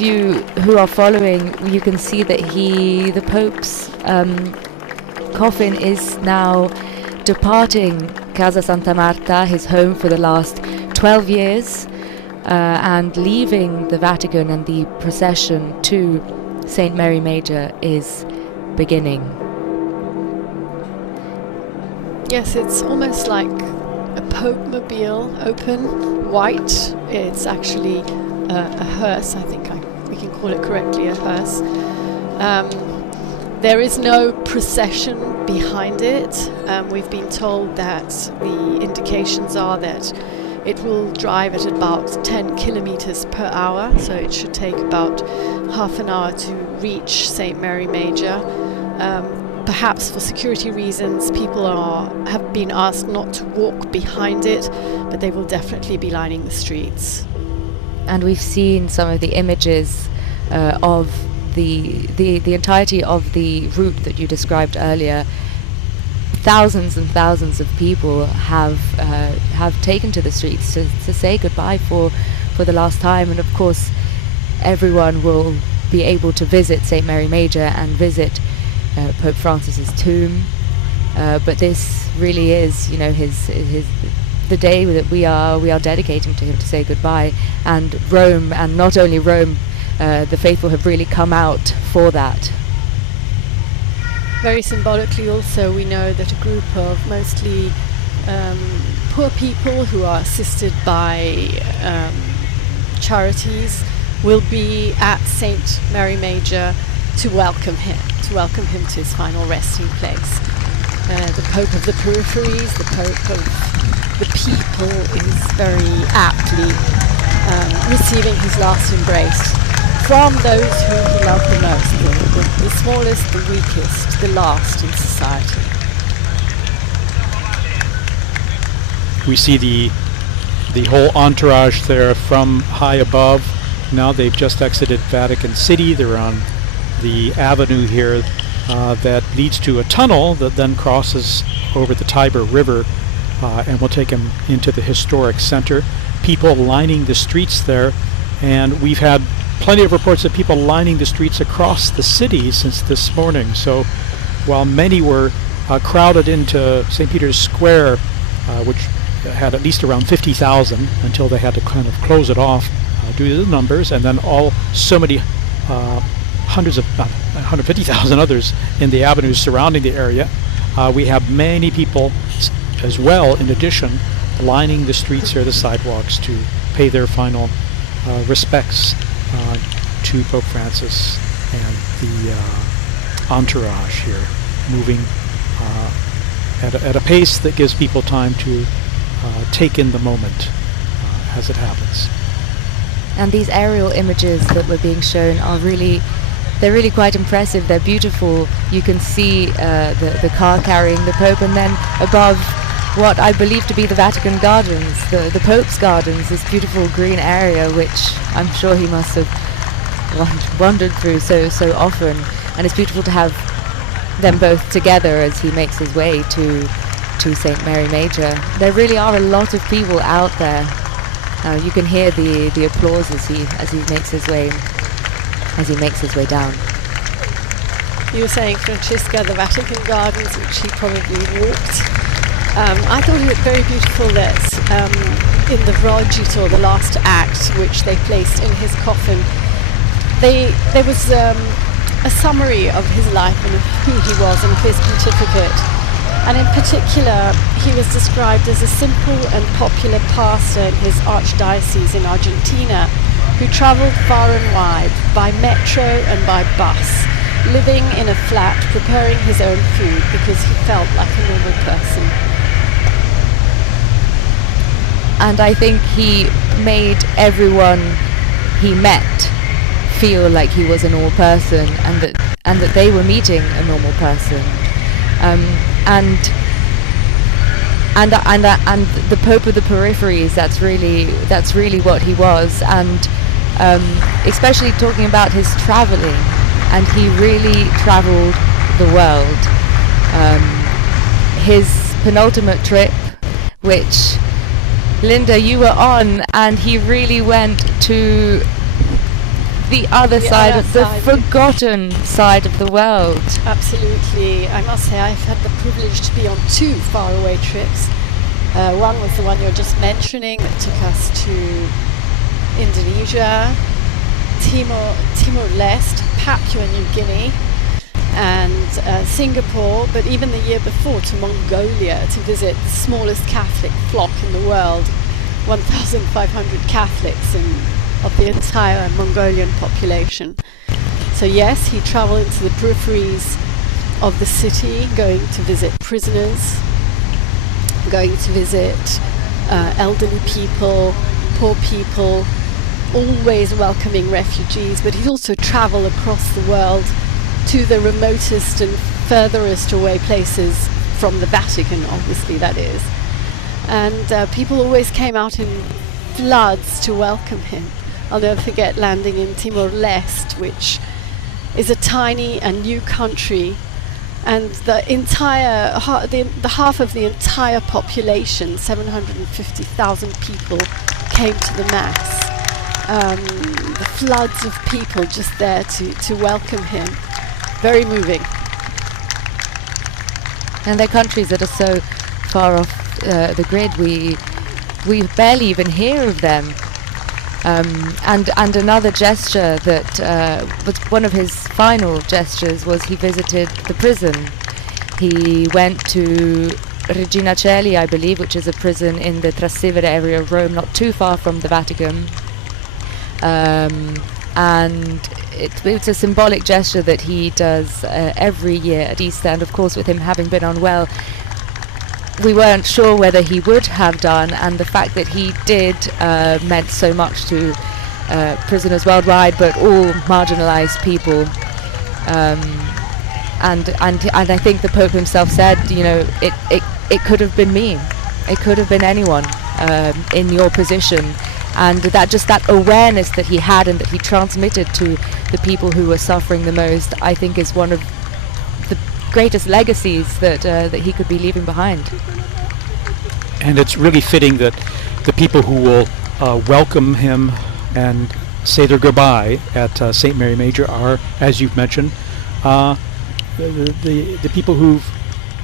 you who are following, you can see that the Pope's coffin is now departing Casa Santa Marta, his home for the last 12 years, and leaving the Vatican, and the procession to St. Mary Major is beginning. Yes, it's almost like a Pope-mobile, open, white. It's actually a hearse, I think we can call it correctly, a hearse. There is no procession behind it. We've been told that the indications are that it will drive at about 10 kilometers per hour, so it should take about half an hour to reach St. Mary Major. Perhaps for security reasons, people have been asked not to walk behind it, but they will definitely be lining the streets. And we've seen some of the images of the entirety of the route that you described earlier. Thousands and thousands of people have taken to the streets to say goodbye for the last time, and of course everyone will be able to visit St. Mary Major and visit Pope Francis's tomb, but this really is, his the day that we are dedicating to him to say goodbye. And Rome, and not only Rome, the faithful have really come out for that. Very symbolically also, we know that a group of mostly poor people who are assisted by charities will be at St. Mary Major to welcome him to his final resting place. The Pope of the peripheries, the Pope of the people, is very aptly receiving his last embrace from those whom he loved the most, the smallest, the weakest, the last in society. We see the whole entourage there from high above. Now they've just exited Vatican City. They're on the avenue here that leads to a tunnel that then crosses over the Tiber River and will take them into the historic center. People lining the streets there, and we've had plenty of reports of people lining the streets across the city since this morning. So while many were crowded into St. Peter's Square, which had at least around 50,000 until they had to kind of close it off due to the numbers, and then so many hundreds of 150,000 others in the avenues surrounding the area. We have many people as well, in addition, lining the streets or the sidewalks to pay their final respects to Pope Francis and the entourage here, moving at a pace that gives people time to take in the moment as it happens. And these aerial images that were being shown are really quite impressive. They're beautiful. You can see the car carrying the Pope, and then above what I believe to be the Vatican Gardens, the Pope's Gardens, this beautiful green area which I'm sure he must have wandered through so often. And it's beautiful to have them both together as he makes his way to St. Mary Major. There really are a lot of people out there. You can hear the applause as he makes his way down. You were saying, Francesca, the Vatican Gardens, which he probably walked. I thought it very beautiful that in the Rogito, the last act, which they placed in his coffin, there was a summary of his life and of who he was and of his pontificate. And in particular, he was described as a simple and popular pastor in his archdiocese in Argentina, who travelled far and wide by metro and by bus, living in a flat, preparing his own food because he felt like a normal person. And I think he made everyone he met feel like he was a normal person, and that they were meeting a normal person. And the Pope of the peripheries, that's really what he was. And especially talking about his traveling, and he really traveled the world. His penultimate trip, which Linda, you were on, and he really went to the other The side other of the side. forgotten side of the world. Absolutely. I must say I've had the privilege to be on 2 faraway trips. One was the one you're just mentioning that took us to Indonesia, Timor-Leste, Papua New Guinea, and Singapore, but even the year before to Mongolia to visit the smallest Catholic flock in the world, 1,500 Catholics of the entire Mongolian population. So yes, he travelled into the peripheries of the city, going to visit prisoners, going to visit elderly people, poor people, always welcoming refugees, but he'd also travel across the world to the remotest and furthest away places from the Vatican, obviously that is. And people always came out in floods to welcome him. I'll never forget landing in Timor-Leste, which is a tiny and new country, and the entire the half of the entire population, 750,000 people, came to the mass. The floods of people just there to welcome him. Very moving. And they're countries that are so far off the grid, we barely even hear of them. And another gesture that was one of his final gestures was he visited the prison. He went to Regina Coeli, I believe, which is a prison in the Trastevere area of Rome, not too far from the Vatican. And it's a symbolic gesture that he does every year at Easter, and of course with him having been unwell, we weren't sure whether he would have done, and the fact that he did meant so much to prisoners worldwide, but all marginalized people. And I think the Pope himself said, you know, it could have been me, it could have been anyone in your position, and that awareness that he had and that he transmitted to the people who were suffering the most, I think is one of the greatest legacies that he could be leaving behind. And it's really fitting that the people who will welcome him and say their goodbye at St. Mary Major are, as you've mentioned, the people who've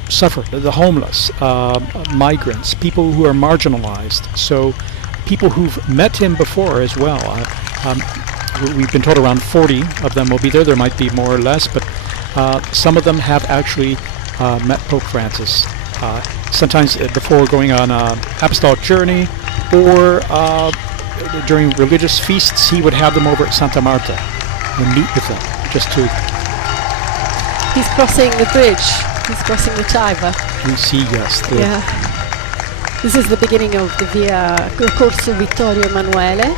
suffered, the homeless, migrants, people who are marginalized. So people who've met him before as well. We've been told around 40 of them will be there. There might be more or less, but some of them have actually met Pope Francis. Sometimes before going on an apostolic journey, or during religious feasts, he would have them over at Santa Marta and meet with them, just to... He's crossing the bridge. He's crossing the Tiber. We see, yes. Yeah. This is the beginning of the Via Corso Vittorio Emanuele.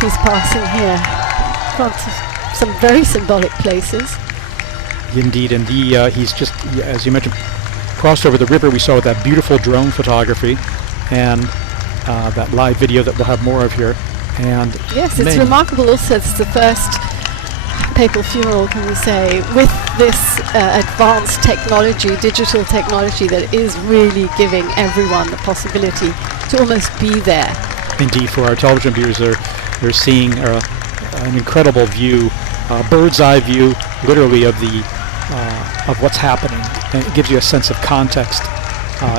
He's passing here in front of some very symbolic places. Indeed, and he's just, as you mentioned, crossed over the river. We saw that beautiful drone photography and that live video that we'll have more of here. And yes, it's remarkable also. It's the first papal funeral, can we say, with this advanced technology, digital technology, that is really giving everyone the possibility to almost be there. Indeed, for our television viewers, they're seeing an incredible view, bird's eye view, literally, of what's happening. And it gives you a sense of context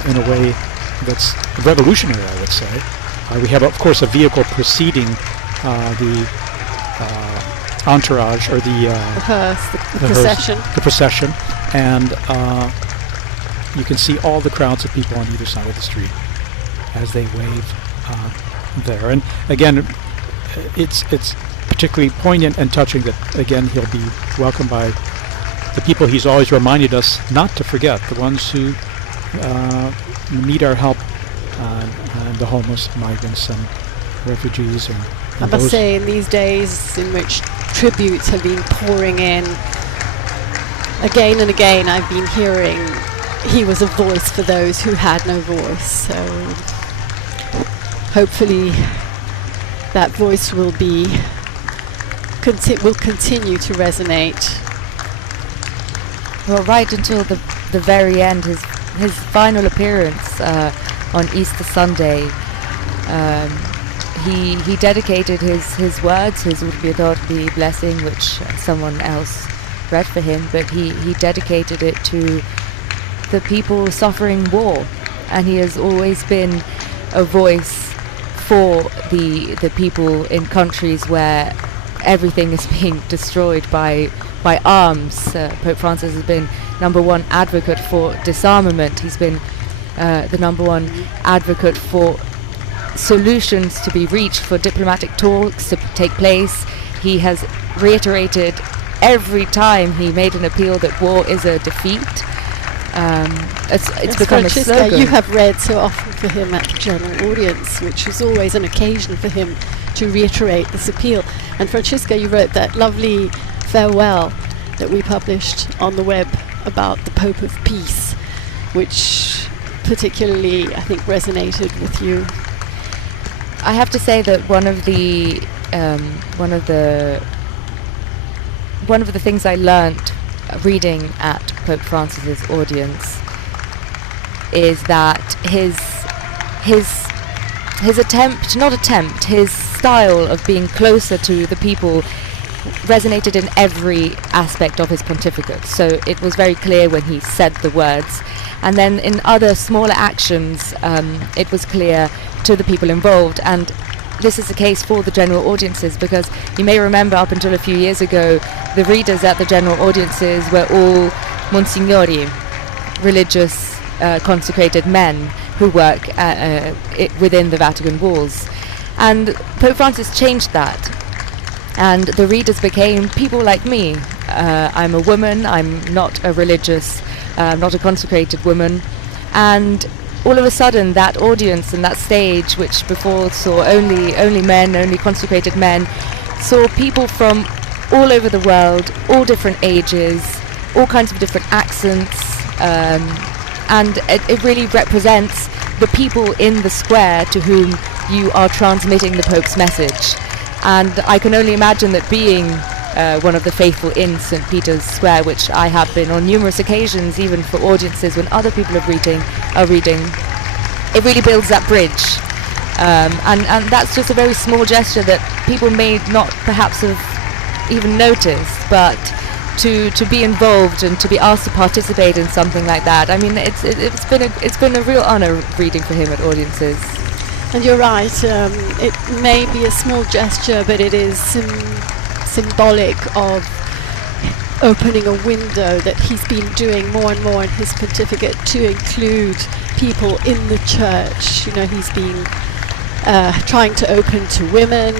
in a way that's revolutionary, I would say. We have, of course, a vehicle preceding the entourage, or the hearse, the procession. The procession, and you can see all the crowds of people on either side of the street as they wave there. And again, it's particularly poignant and touching that, again, he'll be welcomed by the people he's always reminded us not to forget, the ones who need our help, the homeless, migrants, and refugees. And I must say, in these days in which tributes have been pouring in, again and again I've been hearing he was a voice for those who had no voice. So hopefully that voice will continue to resonate. Well, right until the very end, his final appearance on Easter Sunday, he dedicated his words, his Urbi et Orbi blessing, which someone else read for him, but he dedicated it to the people suffering war, and he has always been a voice for the people in countries where everything is being destroyed by arms. Pope Francis has been number one advocate for disarmament. He's been the number one advocate for solutions to be reached, for diplomatic talks to take place. He has reiterated every time he made an appeal that war is a defeat. It's become a slogan. You have read so often for him at the general audience, which is always an occasion for him to reiterate this appeal. And Francesca, you wrote that lovely farewell that we published on the web about the Pope of Peace, which particularly, I think, resonated with you. I have to say that one of the things I learnt reading at Pope Francis's audience is that his style of being closer to the people resonated in every aspect of his pontificate. So it was very clear when he said the words, and then in other smaller actions it was clear to the people involved. And this is the case for the general audiences, because you may remember up until a few years ago the readers at the general audiences were all Monsignori, religious consecrated men who work within the Vatican walls. And Pope Francis changed that, and the readers became people like me. I'm a woman, I'm not a religious, not a consecrated woman, and all of a sudden that audience and that stage, which before saw only men, only consecrated men, saw people from all over the world, all different ages, all kinds of different accents, and it really represents the people in the square to whom you are transmitting the Pope's message. And I can only imagine that being one of the faithful in St. Peter's Square, which I have been on numerous occasions, even for audiences when other people are reading, it really builds that bridge. And that's just a very small gesture that people may not perhaps have even noticed, but to be involved and to be asked to participate in something like that, I mean, it's been a real honor reading for him at audiences. And you're right, it may be a small gesture, but it is symbolic of opening a window that he's been doing more and more in his pontificate to include people in the church. You know, he's been trying to open to women.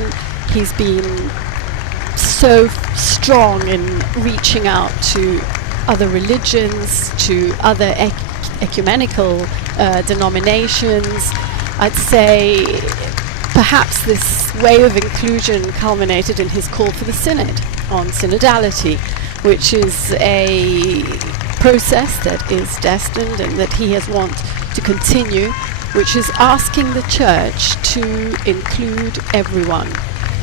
He's been so strong in reaching out to other religions, to other ecumenical denominations. I'd say perhaps this way of inclusion culminated in his call for the Synod on synodality, which is a process that is destined and that he has want to continue, which is asking the church to include everyone,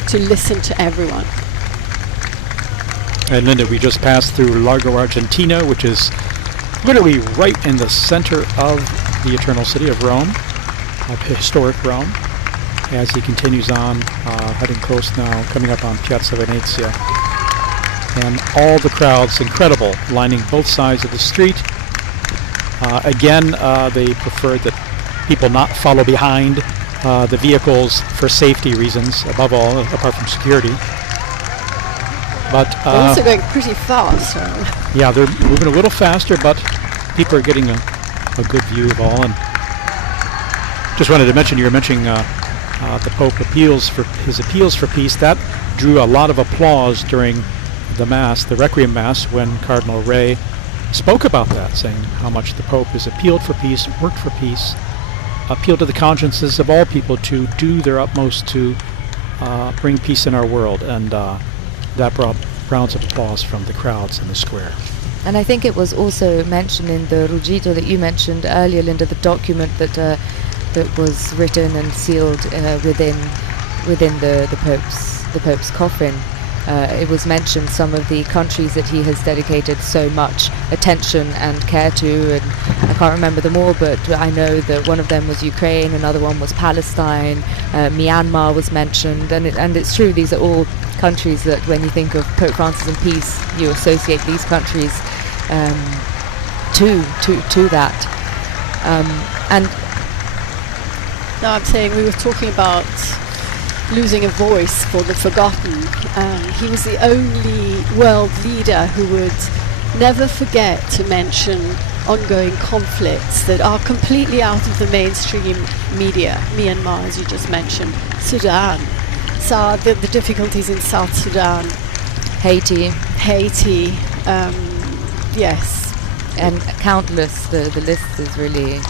to listen to everyone. And Linda, we just passed through Largo Argentina, which is literally right in the center of the Eternal City of Rome, of historic Rome, as he continues on, heading close now, coming up on Piazza Venezia. And all the crowds, incredible, lining both sides of the street. Again, they preferred that people not follow behind the vehicles for safety reasons, above all, apart from security. But they're also going pretty fast. Yeah, they're moving a little faster, but people are getting a good view of all. And just wanted to mention, you were mentioning the Pope appeals for peace. That drew a lot of applause during the Mass, the Requiem Mass, when Cardinal Ray spoke about that, saying how much the Pope has appealed for peace, worked for peace, appealed to the consciences of all people to do their utmost to bring peace in our world. And that brought rounds of applause from the crowds in the square. And I think it was also mentioned in the Ruggito that you mentioned earlier, Linda, the document that was written and sealed within the Pope's coffin, it was mentioned some of the countries that he has dedicated so much attention and care to, and I can't remember them all, but I know that one of them was Ukraine, another one was Palestine, Myanmar was mentioned, and it's true, these are all countries that when you think of Pope Francis and peace, you associate these countries to that. And no, I'm saying we were talking about losing a voice for the forgotten. He was the only world leader who would never forget to mention ongoing conflicts that are completely out of the mainstream media. Myanmar, as you just mentioned, Sudan, the difficulties in South Sudan, Haiti, yes, and countless. The list is really,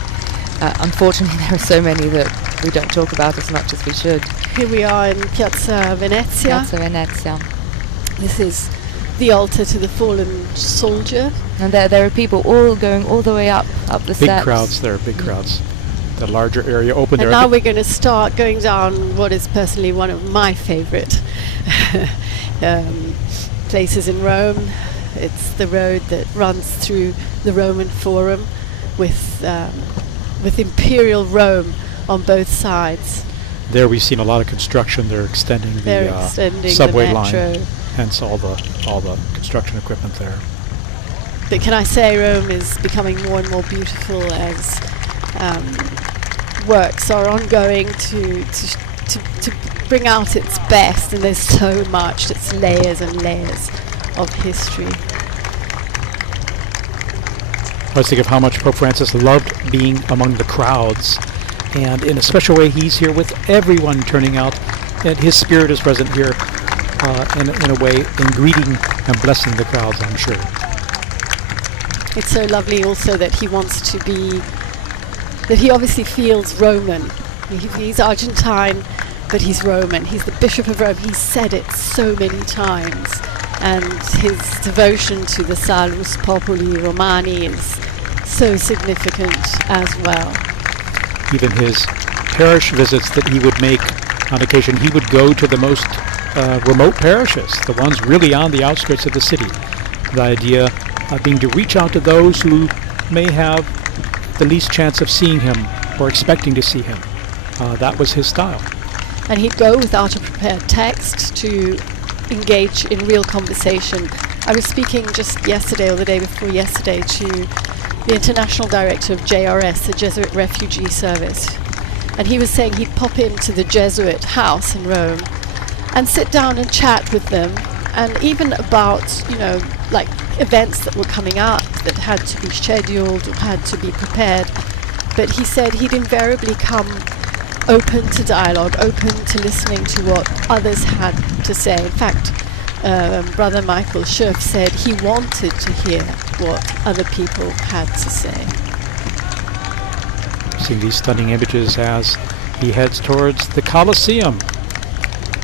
unfortunately, there are so many that we don't talk about as much as we should. Here we are in Piazza Venezia. This is the altar to the fallen soldier. And there are people all going all the way up the steps. Big crowds there, big crowds. The larger area open there. And now we're going to start going down what is personally one of my favorite places in Rome. It's the road that runs through the Roman Forum with Imperial Rome on both sides. There we've seen a lot of construction. They're extending the subway line, hence all the construction equipment there. But can I say Rome is becoming more and more beautiful as works are ongoing to bring out its best, and there's so much that's layers and layers of history. I was thinking of how much Pope Francis loved being among the crowds, and in a special way he's here with everyone turning out, and his spirit is present here in a way in greeting and blessing the crowds, I'm sure. It's so lovely also that he wants to be, that he obviously feels Roman. He's Argentine, but he's Roman. He's the Bishop of Rome. He's said it so many times. And his devotion to the Salus Populi Romani is so significant as well. Even his parish visits that he would make on occasion, he would go to the most remote parishes, the ones really on the outskirts of the city. The idea being to reach out to those who may have the least chance of seeing him or expecting to see him. That was his style. And he'd go without a prepared text to engage in real conversation. I was speaking just yesterday or the day before yesterday to the international director of JRS, the Jesuit Refugee Service, and he was saying he'd pop into the Jesuit house in Rome and sit down and chat with them, and even about, like events that were coming up that had to be scheduled or had to be prepared. But he said he'd invariably come open to dialogue, open to listening to what others had to say. In fact, Brother Michael Schiff said he wanted to hear what other people had to say. Seeing these stunning images as he heads towards the Colosseum.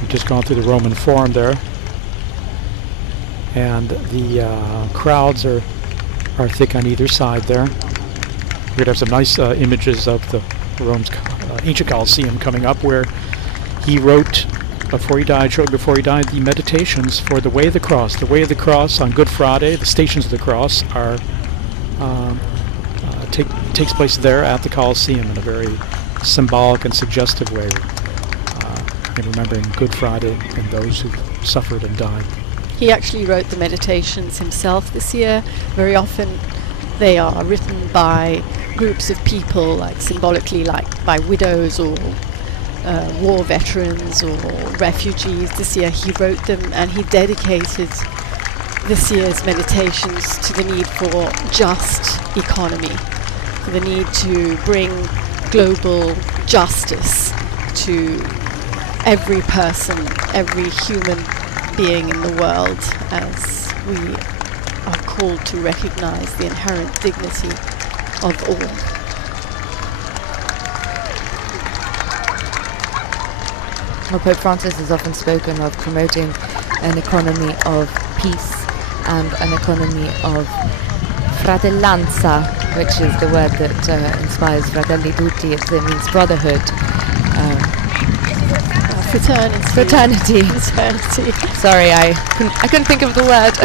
We've just gone through the Roman Forum there, and the crowds are thick on either side there. We're going to have some nice images of the Rome's ancient Colosseum coming up, where he wrote shortly before he died, the meditations for the Way of the Cross. The Way of the Cross on Good Friday, the Stations of the Cross are takes place there at the Colosseum in a very symbolic and suggestive way, in remembering Good Friday and those who suffered and died. He actually wrote the meditations himself this year. Very often they are written by groups of people, like symbolically, like by widows or war veterans or refugees. This year he wrote them, and he dedicated this year's meditations to the need for just economy, for the need to bring global justice to every person, every human being in the world, as we are called to recognize the inherent dignity of all. Well, Pope Francis has often spoken of promoting an economy of peace and an economy of fratellanza, which is the word that inspires Fratelli Tutti. It means brotherhood. Fraternity. Fraternity. Sorry, I couldn't think of the word.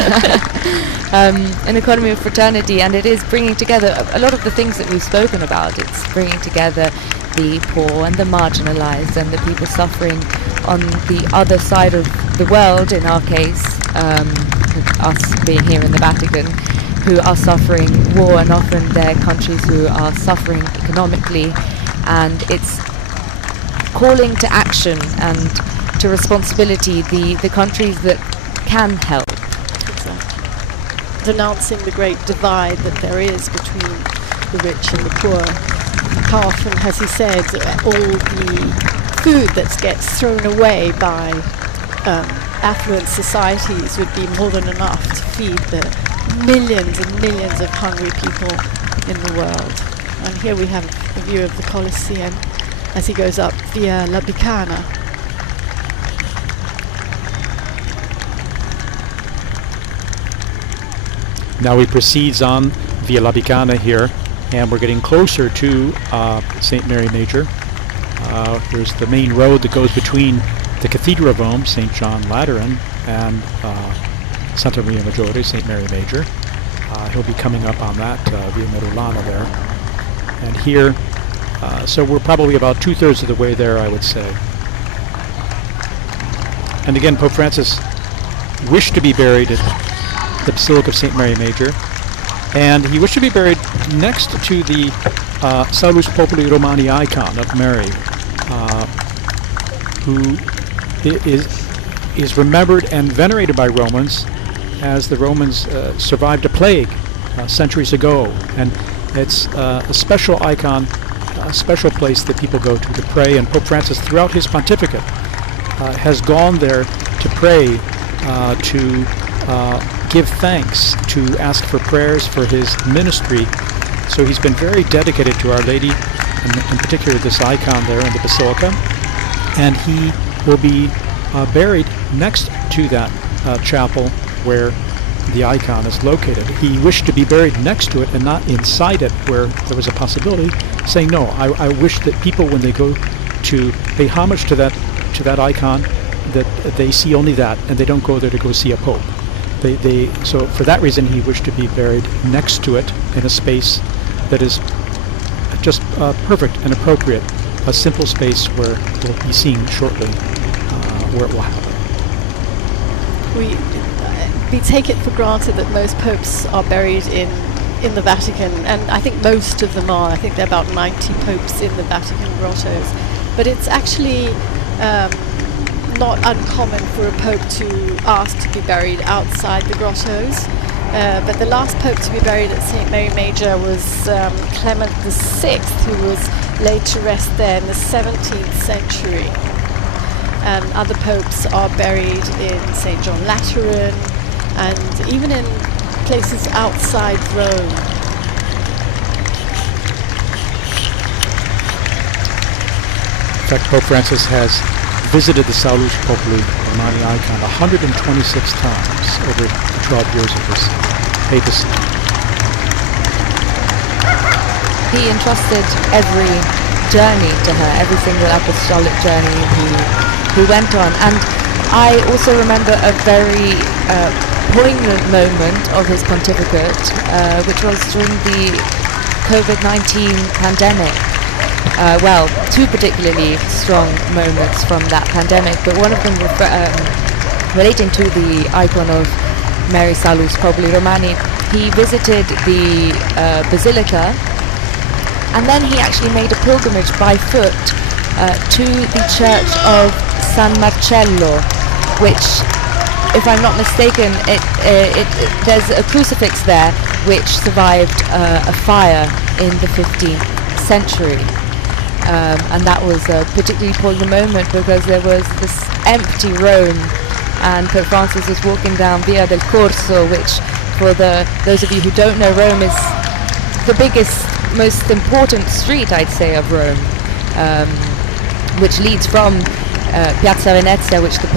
An economy of fraternity, and it is bringing together a lot of the things that we've spoken about. It's bringing together the poor and the marginalized and the people suffering on the other side of the world, in our case, us being here in the Vatican, who are suffering war, and often they're countries who are suffering economically, and it's calling to action and to responsibility the countries that can help. Exactly. Denouncing the great divide that there is between the rich and the poor. How often has he said all the food that gets thrown away by affluent societies would be more than enough to feed the millions and millions of hungry people in the world. And here we have a view of the Colosseum as he goes up via La Bicana. Now he proceeds on via La Bicana here, and we're getting closer to St. Mary Major. There's the main road that goes between the Cathedral of Rome, St. John Lateran, and Santa Maria Maggiore, St. Mary Major. He'll be coming up on that via Merulana there. And here, so we're probably about 2/3 of the way there, I would say. And again, Pope Francis wished to be buried at the Basilica of St. Mary Major, and he wished to be buried next to the Salus Populi Romani icon of Mary, who is remembered and venerated by Romans, as the Romans survived a plague centuries ago, and it's a special icon, a special place that people go to pray. And Pope Francis, throughout his pontificate, has gone there to pray, to give thanks, to ask for prayers for his ministry. So he's been very dedicated to Our Lady, and in particular this icon there in the Basilica, and he will be buried next to that chapel where the icon is located. He wished to be buried next to it and not inside it, where there was a possibility, saying, no, I wish that people, when they go to pay homage to that icon, that they see only that, and they don't go there to go see a pope. So for that reason, he wished to be buried next to it in a space that is just perfect and appropriate, a simple space where we'll be seeing shortly where it will happen. We take it for granted that most popes are buried in the Vatican, and I think most of them are. I think there are about 90 popes in the Vatican grottos. But it's actually not uncommon for a pope to ask to be buried outside the grottos. But the last pope to be buried at St. Mary Major was Clement VI, who was laid to rest there in the 17th century. And other popes are buried in St. John Lateran, and even in places outside Rome. In fact, Pope Francis has visited the Salus Populi Romani icon 126 times over the 12 years of his papacy. He entrusted every journey to her, every single apostolic journey he went on. And I also remember a very poignant moment of his pontificate, which was during the COVID-19 pandemic. Well, two particularly strong moments from that pandemic, but one of them relating to the icon of Mary Salus Populi Romani. He visited the Basilica, and then he actually made a pilgrimage by foot to the church of San Marcello, which, if I'm not mistaken, there's a crucifix there which survived a fire in the 15th century. And that was a particularly poignant moment because there was this empty Rome, and Pope Francis was walking down Via del Corso, which, for those of you who don't know, Rome is the biggest, most important street, I'd say, of Rome, which leads from Piazza Venezia, which the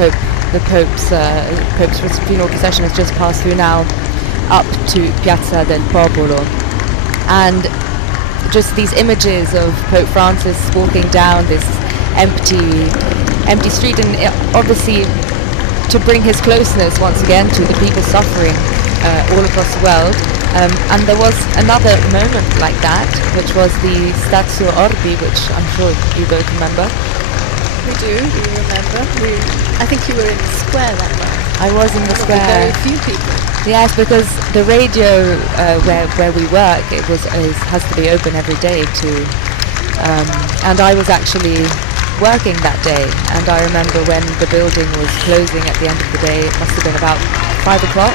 Pope's funeral procession has just passed through now, up to Piazza del Popolo. And just these images of Pope Francis walking down this empty empty street, and obviously to bring his closeness once again to the people suffering all across the world. And there was another moment like that, which was the Statio Orbi, which I'm sure you both remember. We do, we remember. I think you were in the square that night. I was in the One of square. Very few people. Yes, because the radio where we work, has to be open every day and I was actually working that day, and I remember when the building was closing at the end of the day, it must have been about 5 o'clock.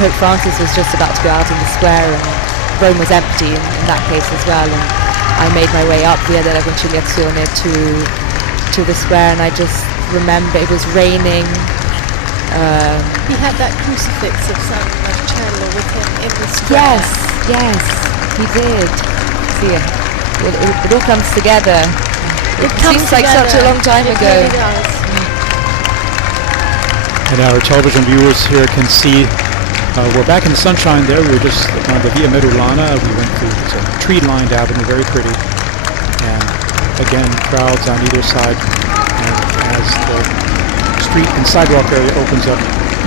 Pope Francis was just about to go out in the square, and Rome was empty in that case as well, and I made my way up Via della Conciliazione to the square, and I just remember it was raining. He had that crucifix of San Marcello with him in the square. Yes, he did. See, it all comes together. It seems like such a long time ago. It really does. And our television viewers here can see we're back in the sunshine there. We were just on the Via Merulana. We went through this tree-lined avenue, very pretty. And again, crowds on either side. And as the street and sidewalk area opens up,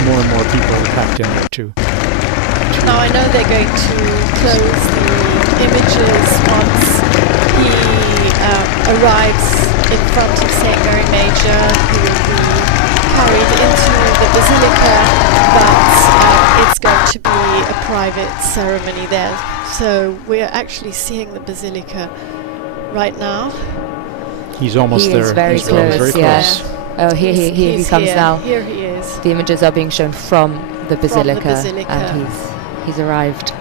more and more people are packed in there too. Now I know they're going to close the images once he arrives in front of St. Mary Major. He will be carried into the Basilica, but it's going to be a private ceremony there. So we're actually seeing the Basilica right now. He's almost there. He is very He's close, very yes. Oh, here he comes here. now. Here he is. The images are being shown from the Basilica, Basilica. and he's arrived.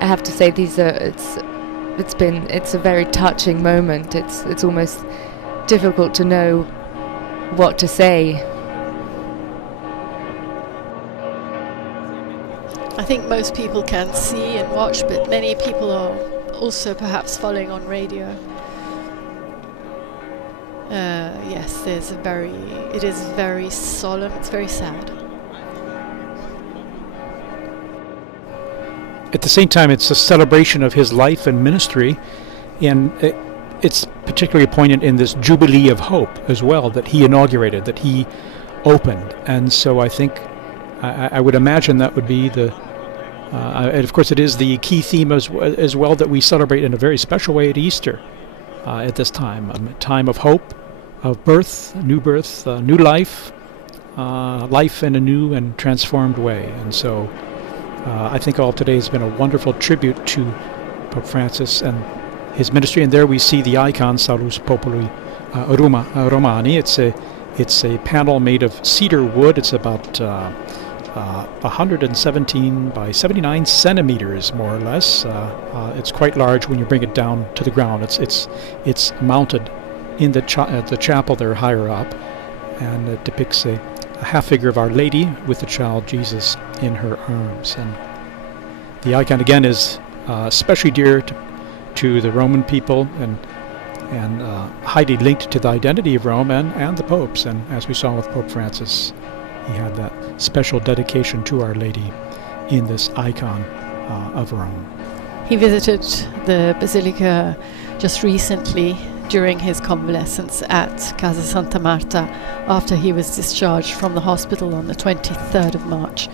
I have to say, it's a very touching moment. It's almost difficult to know what to say. I think most people can see and watch, but many people are also perhaps following on radio. Yes, it is very solemn, it's very sad. At the same time, it's a celebration of his life and ministry, and it's particularly poignant in this Jubilee of Hope as well that he inaugurated, that he opened. And so I think, I would imagine that would be and of course it is the key theme as well that we celebrate in a very special way at Easter at this time, a time of hope, of birth, new life, life in a new and transformed way. And so I think all today has been a wonderful tribute to Pope Francis and his ministry. And there we see the icon Salus Populi Romani. It's a panel made of cedar wood. It's about 117 by 79 centimeters, more or less. It's quite large when you bring it down to the ground. It's mounted in the chapel there higher up, and it depicts a half figure of Our Lady with the child Jesus in her arms. And the icon again is especially dear to the Roman people and highly linked to the identity of Rome and the popes. And as we saw with Pope Francis, he had that special dedication to Our Lady in this icon of Rome. He visited the Basilica just recently during his convalescence at Casa Santa Marta after he was discharged from the hospital on the 23rd of March.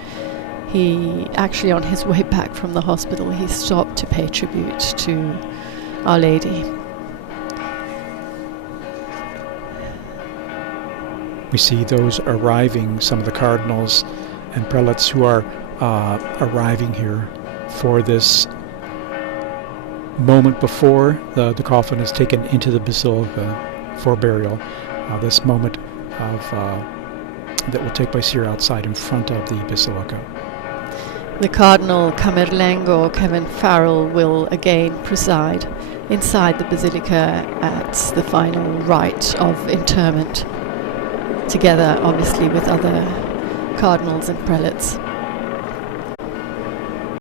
He actually, on his way back from the hospital, he stopped to pay tribute to Our Lady. We see those arriving, some of the cardinals and prelates who are arriving here for this moment before the coffin is taken into the basilica for burial. This moment that will take place here outside in front of the basilica. The Cardinal Camerlengo, Kevin Farrell, will again preside inside the basilica at the final rite of interment, together obviously with other cardinals and prelates.